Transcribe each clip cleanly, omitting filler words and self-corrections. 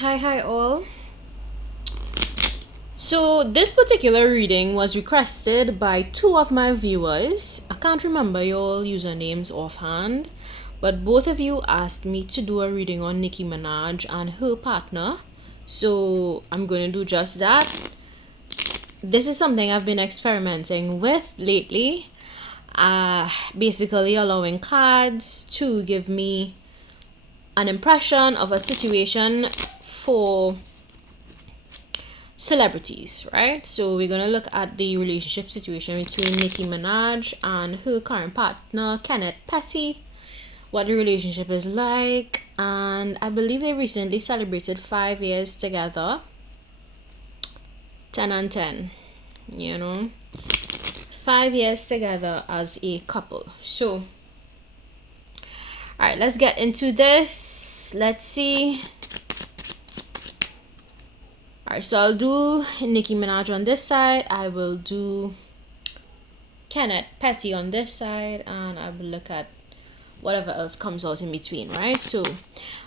Hi all. So this particular reading was requested by two of my viewers. I can't remember your usernames offhand, but both of you asked me to do a reading on Nicki Minaj and her partner. So I'm going to do just that. This is something I've been experimenting with lately. Basically allowing cards to give me an impression of a situation for celebrities, right? So we're gonna look at the relationship situation between Nicki Minaj and her current partner Kenneth Petty, what the relationship is like, and I believe they recently celebrated 5 years together. 10 and 10, you know, 5 years together as a couple. So all right, let's get into this. Let's see. Alright, so I'll do Nicki Minaj on this side. I will do Kenneth Petty on this side, and I will look at whatever else comes out in between, right? So,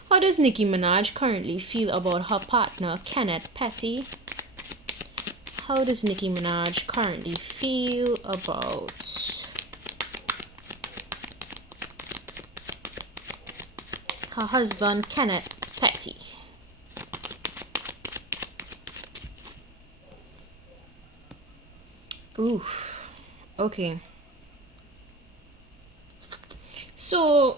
how does Nicki Minaj currently feel about her partner Kenneth Petty? How does Nicki Minaj currently feel about her husband Kenneth Petty? Oof. Okay. So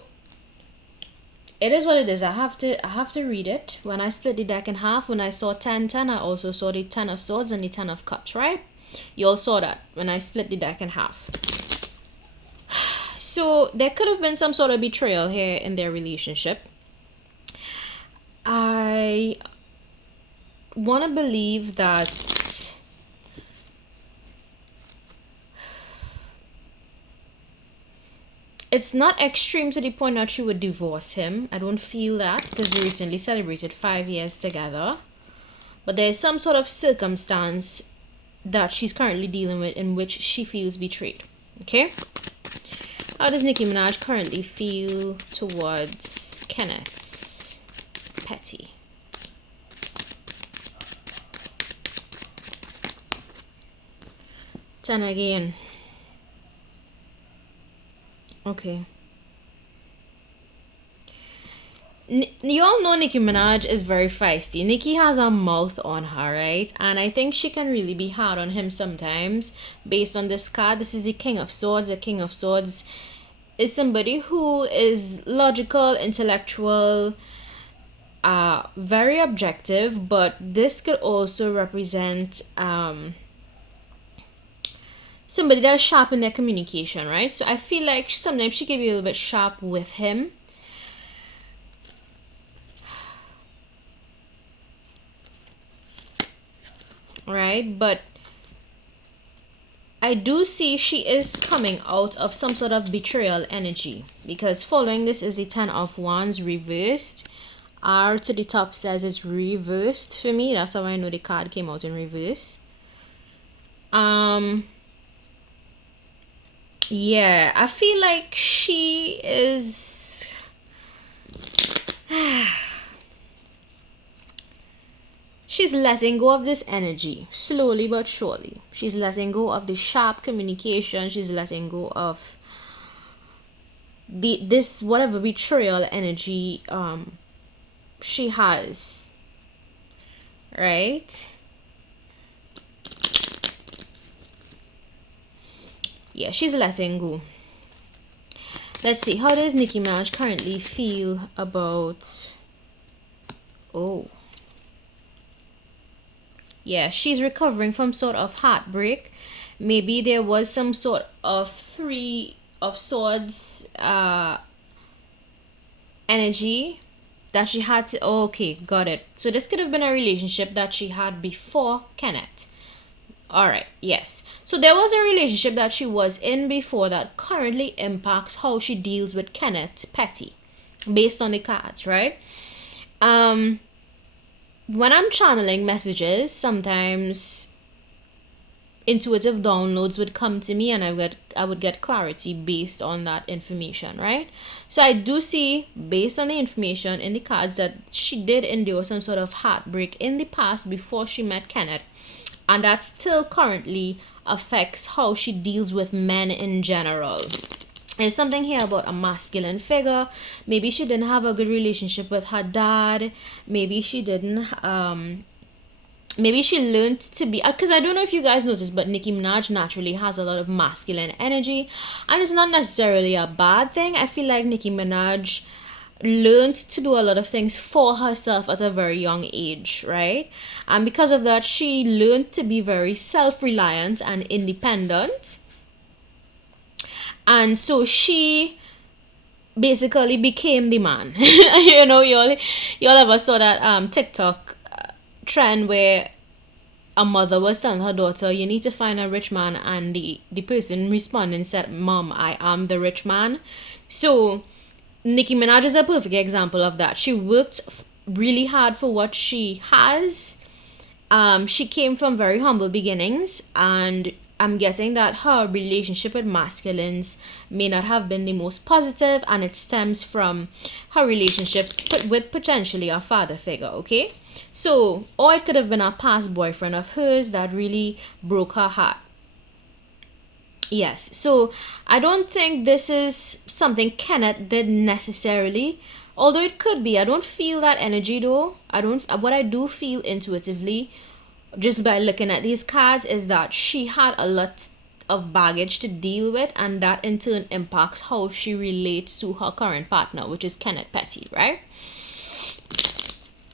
it is what it is. I have to read it. When I split the deck in half, when I saw 10 10, I also saw the 10 of swords and the 10 of cups, right? You all saw that when I split the deck in half. So there could have been some sort of betrayal here in their relationship. I want to believe that it's not extreme to the point that she would divorce him. I don't feel that because they recently celebrated 5 years together. But there is some sort of circumstance that she's currently dealing with in which she feels betrayed. Okay? How does Nicki Minaj currently feel towards Kenneth Petty? Ten again. Okay. You all know Nicki Minaj is very feisty. Nicki has a mouth on her, right? And I think she can really be hard on him sometimes based on this card. This is the King of Swords. The King of Swords is somebody who is logical, intellectual, very objective, but this could also represent somebody that's sharp in their communication, right? So I feel like sometimes she can be a little bit sharp with him. Right? But I do see she is coming out of some sort of betrayal energy because following this is the 10 of Wands reversed. R to the top says it's reversed for me. That's how I know the card came out in reverse. Yeah, I feel like she is she's letting go of this energy slowly but surely. She's letting go of the sharp communication. She's letting go of this whatever betrayal energy she has. Right? Yeah, she's letting go. Let's see. How does Nicki Minaj currently feel about... Oh. Yeah, she's recovering from sort of heartbreak. Maybe there was some sort of 3 of Swords energy that she had to... Oh, okay, got it. So this could have been a relationship that she had before Kenneth. All right, yes. So there was a relationship that she was in before that currently impacts how she deals with Kenneth Petty based on the cards, right? When I'm channeling messages, sometimes intuitive downloads would come to me, and I would get clarity based on that information, right? So I do see, based on the information in the cards, that she did endure some sort of heartbreak in the past before she met Kenneth, and that still currently affects how she deals with men in general. There's something here about a masculine figure. Maybe she didn't have a good relationship with her dad. Maybe she didn't maybe she learned to be, because I don't know if you guys noticed, but Nicki Minaj naturally has a lot of masculine energy, and it's not necessarily a bad thing. I feel like Nicki Minaj learned to do a lot of things for herself at a very young age, right? And because of that, she learned to be very self-reliant and independent, and so she basically became the man. Y'all ever saw that TikTok trend where a mother was telling her daughter, you need to find a rich man, and the person responding said, Mom, I am the rich man. So Nicki Minaj is a perfect example of that. She worked really hard for what she has. She came from very humble beginnings, and I'm getting that her relationship with masculines may not have been the most positive, and it stems from her relationship with potentially a father figure, okay? So, or it could have been a past boyfriend of hers that really broke her heart. Yes, so I don't think this is something Kenneth did necessarily, although it could be. I don't feel that energy though. What I do feel intuitively, just by looking at these cards, is that she had a lot of baggage to deal with, and that in turn impacts how she relates to her current partner, which is Kenneth Petty, right?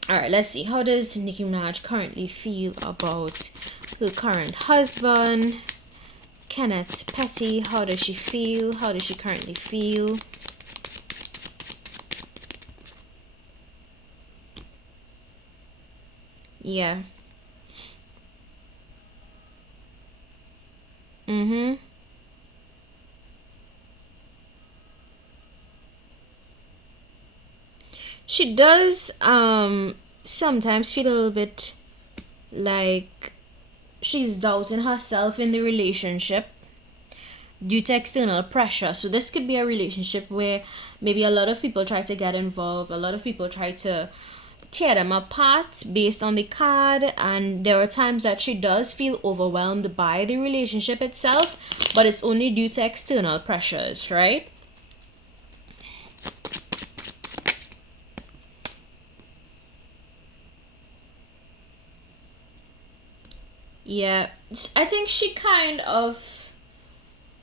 All right, let's see. How does Nicki Minaj currently feel about her current husband, Kenneth Petty? How does she feel? How does she currently feel? Yeah. Mm-hmm. She does sometimes feel a little bit like she's doubting herself in the relationship due to external pressure. So this could be a relationship where maybe a lot of people try to get involved, a lot of people try to tear them apart based on the card, and there are times that she does feel overwhelmed by the relationship itself, but it's only due to external pressures, right? Yeah, I think she kind of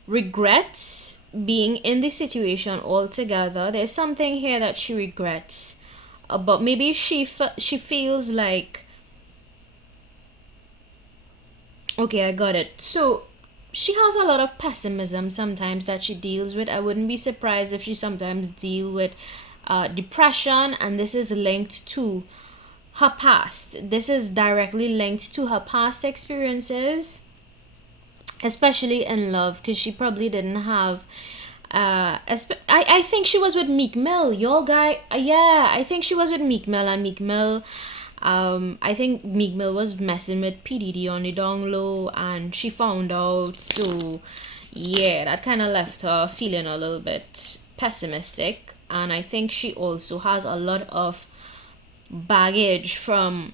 regrets being in the situation altogether. There's something here that she regrets about. Maybe she feels like, okay, I got it. So she has a lot of pessimism sometimes that she deals with. I wouldn't be surprised if she sometimes deal with depression, and this is linked to her past. This is directly linked to her past experiences, especially in love, because she probably didn't have I think she was with Meek Mill, y'all guy. Yeah, I think she was with Meek Mill, and Meek Mill, I think Meek Mill was messing with PDD on the down low, and she found out. So yeah, that kind of left her feeling a little bit pessimistic, and I think she also has a lot of baggage from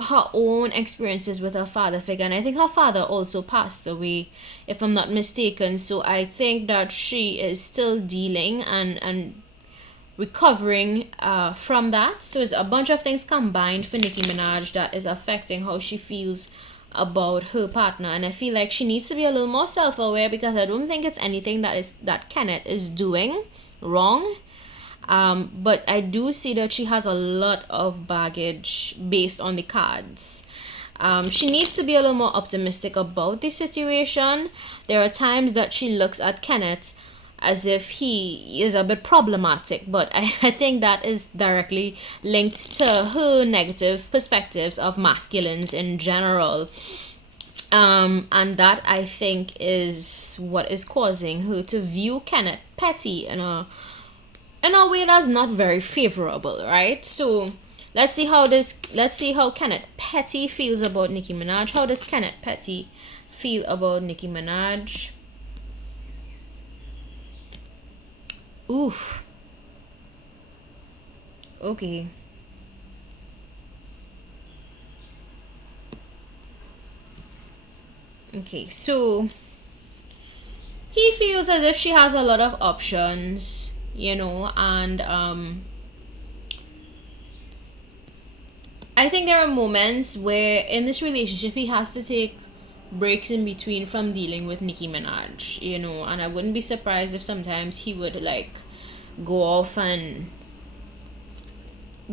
her own experiences with her father figure, and I think her father also passed away, if I'm not mistaken. So I think that she is still dealing and recovering from that. So it's a bunch of things combined for Nicki Minaj that is affecting how she feels about her partner, and I feel like she needs to be a little more self-aware, because I don't think it's anything that Kenneth is doing wrong. But I do see that she has a lot of baggage based on the cards. She needs to be a little more optimistic about the situation. There are times that she looks at Kenneth as if he is a bit problematic, but I think that is directly linked to her negative perspectives of masculines in general. And that, I think, is what is causing her to view Kenneth Petty in a way that's not very favorable, right? So Let's see how Kenneth Petty feels about Nicki Minaj. How does Kenneth Petty feel about Nicki Minaj? Oof. Okay. Okay, so he feels as if she has a lot of options, and I think there are moments where in this relationship he has to take breaks in between from dealing with Nicki Minaj, and I wouldn't be surprised if sometimes he would like go off and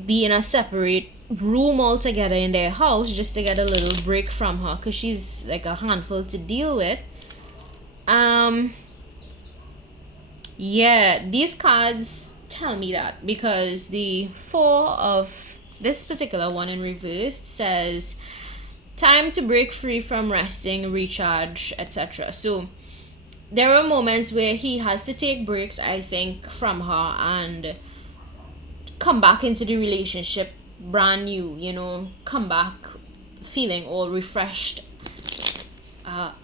be in a separate room altogether in their house just to get a little break from her because she's like a handful to deal with. Um, yeah, these cards tell me that because the four of this particular one in reverse says time to break free from resting, recharge, etc. So there are moments where he has to take breaks, I think, from her and come back into the relationship brand new, come back feeling all refreshed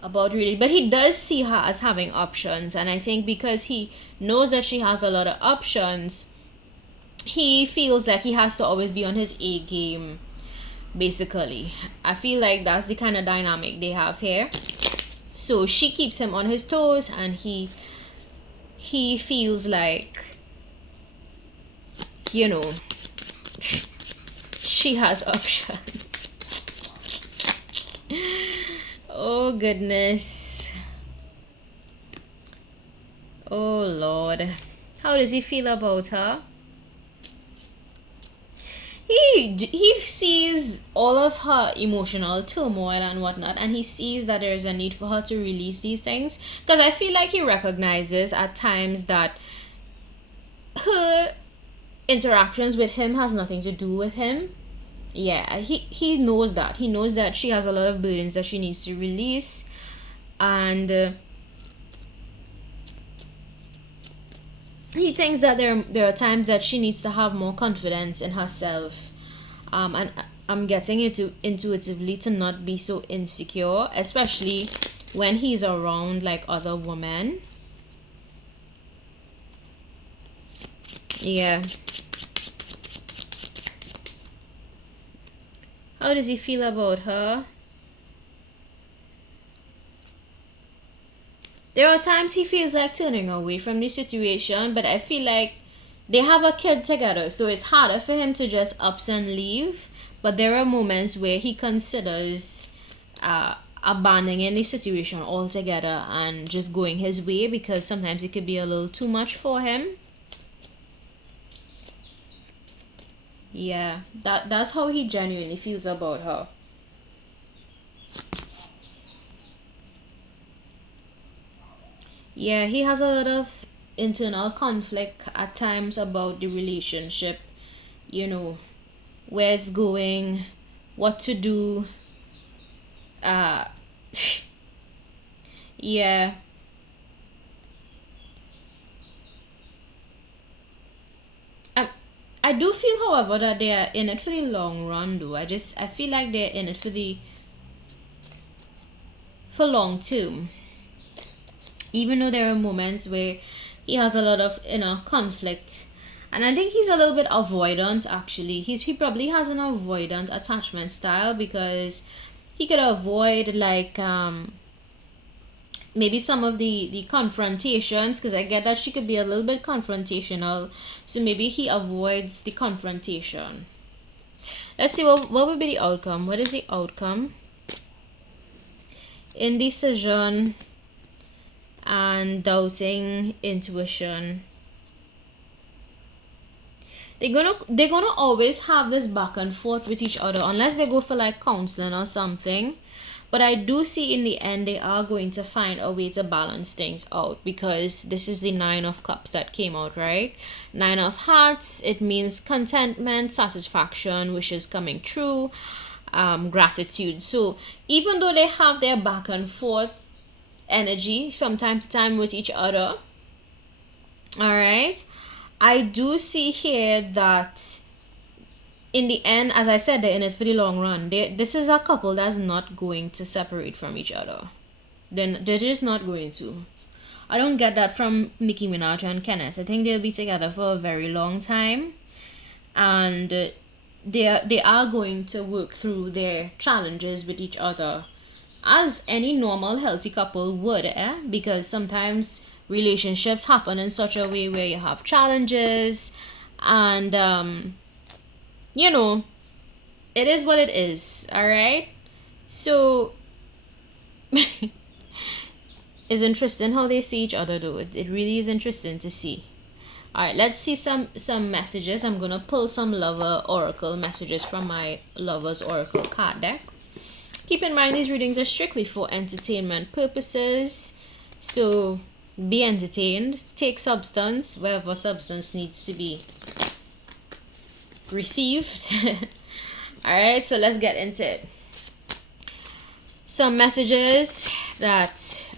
about really. But he does see her as having options, and I think because he knows that she has a lot of options, he feels like he has to always be on his A game, basically. I feel like that's the kind of dynamic they have here. So she keeps him on his toes, and he feels like, you know, she has options. Oh goodness. Oh Lord. How does he feel about her? He sees all of her emotional turmoil and whatnot, and he sees that there is a need for her to release these things, because I feel like he recognizes at times that her interactions with him has nothing to do with him. Yeah, he knows that. He knows that she has a lot of burdens that she needs to release, and he thinks that there are times that she needs to have more confidence in herself, and I'm getting it intuitively to not be so insecure, especially when he's around like other women. Yeah. How does he feel about her? There are times he feels like turning away from the situation, but I feel like they have a kid together, so it's harder for him to just ups and leave. But there are moments where he considers abandoning the situation altogether and just going his way, because sometimes it could be a little too much for him. Yeah, that's how he genuinely feels about her. Yeah, he has a lot of internal conflict at times about the relationship, you know, where it's going, what to do. Uh, yeah, I, I do feel, however, that they are in it for the long run, though. I feel like they're in it for long term. Even though there are moments where he has a lot of inner conflict, and I think he's a little bit avoidant. Actually, he probably has an avoidant attachment style, because he could avoid like maybe some of the confrontations, because I get that she could be a little bit confrontational, so maybe he avoids the confrontation. Let's see what would be the outcome. What is the outcome? Indecision and doubting intuition. They're gonna always have this back and forth with each other unless they go for like counseling or something. But I do see in the end they are going to find a way to balance things out, because this is the nine of cups that came out, right? Nine of hearts, it means contentment, satisfaction, wishes coming true, gratitude. So even though they have their back and forth energy from time to time with each other, all right, I do see here that in the end, as I said, they're in it for the long run. This is a couple that's not going to separate from each other. Then they're just not going to. I don't get that from Nicki Minaj and Kenneth. I think they'll be together for a very long time, and they are going to work through their challenges with each other, as any normal healthy couple would, because sometimes relationships happen in such a way where you have challenges, and you know, it is what it is. All right. So it's interesting how they see each other, though. It really is interesting to see. All right, let's see some messages. I'm gonna pull some lover oracle messages from my lovers oracle card deck. Keep in mind these readings are strictly for entertainment purposes, so be entertained. Take substance wherever substance needs to be received. All right, so let's get into it. Some messages that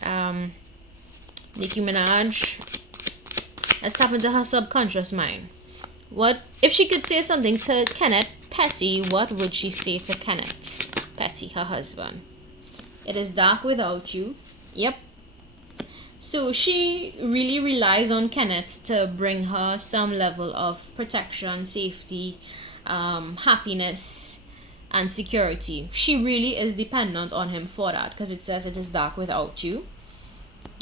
Nicki Minaj has tapped into her subconscious mind. What if she could say something to Kenneth Petty? What would she say to Kenneth Petty, her husband? It is dark without you. Yep. So she really relies on Kenneth to bring her some level of protection, safety, happiness, and security. She really is dependent on him for that, because it says it is dark without you.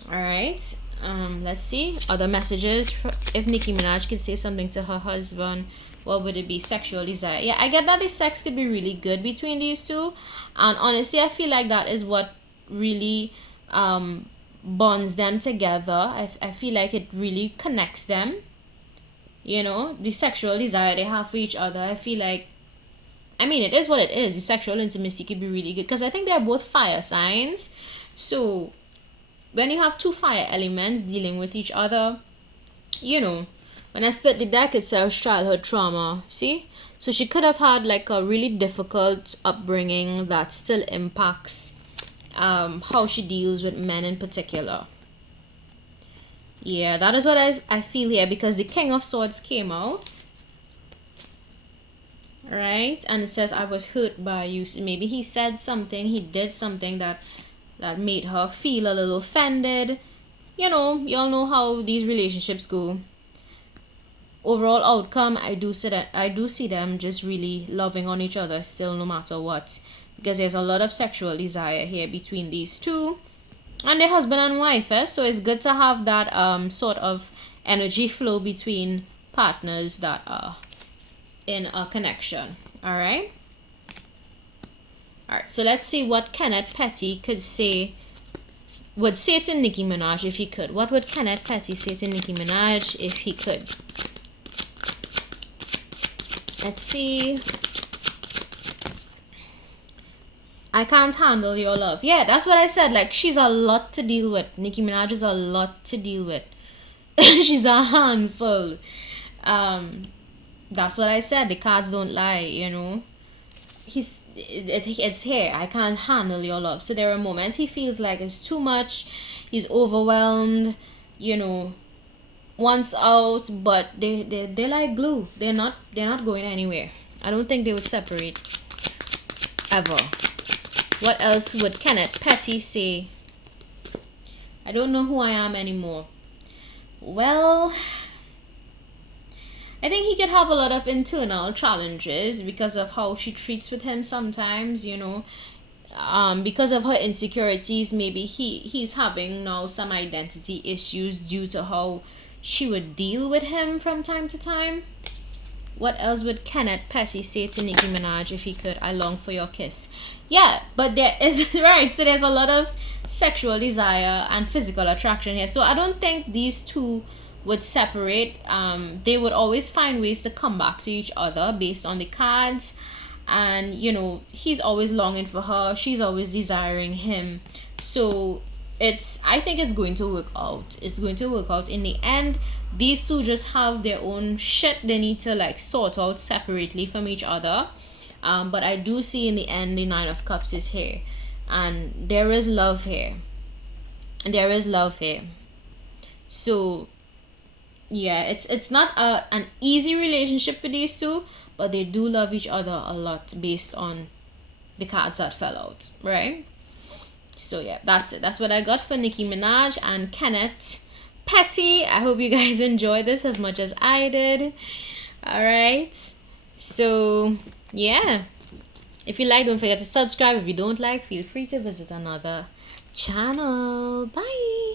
All right. Let's see other messages. If Nicki Minaj could say something to her husband, what would it be? Sexual desire. Yeah, I get that the sex could be really good between these two, and honestly I feel like that is what really bonds them together. I feel like it really connects them, the sexual desire they have for each other. I feel like, I mean, it is what it is. The sexual intimacy could be really good, because I think they're both fire signs. So when you have two fire elements dealing with each other, when I split the deck, it says childhood trauma. See? So she could have had like a really difficult upbringing that still impacts how she deals with men in particular. Yeah, that is what I feel here, because the King of Swords came out. Right? And it says, I was hurt by you. So maybe he said something, he did something that made her feel a little offended. Y'all know how these relationships go. Overall outcome, I do see them just really loving on each other still, no matter what, because there's a lot of sexual desire here between these two, and they're husband and wife. So it's good to have that sort of energy flow between partners that are in a connection. All right. So let's see what Kenneth Petty would say to Nicki Minaj if he could. What would Kenneth Petty say to Nicki Minaj if he could? Let's see. I can't handle your love. Yeah, that's what I said. Like, she's a lot to deal with. Nicki Minaj is a lot to deal with. She's a handful. That's what I said. The cards don't lie, It's here. I can't handle your love. So there are moments he feels like it's too much. He's overwhelmed, wants out, but they're like glue. They're not going anywhere. I don't think they would separate ever. What else would Kenneth Petty say? I don't know who I am anymore. Well, I think he could have a lot of internal challenges because of how she treats with him sometimes, because of her insecurities. Maybe he's having now some identity issues due to how she would deal with him from time to time. What else would Kenneth Petty say to Nicki Minaj if he could? I long for your kiss. Yeah, but there is right. So there's a lot of sexual desire and physical attraction here. So I don't think these two would separate. They would always find ways to come back to each other based on the cards. And he's always longing for her. She's always desiring him. So I think it's going to work out. It's going to work out in the end. These two just have their own shit they need to sort out separately from each other. But I do see in the end the Nine of Cups is here, and there is love here. So yeah, it's not an easy relationship for these two, but they do love each other a lot based on the cards that fell out, right? So yeah, that's it. That's what I got for Nicki Minaj and Kenneth Petty. I hope you guys enjoyed this as much as I did. All right. So yeah, if you like, don't forget to subscribe. If you don't like, feel free to visit another channel. Bye.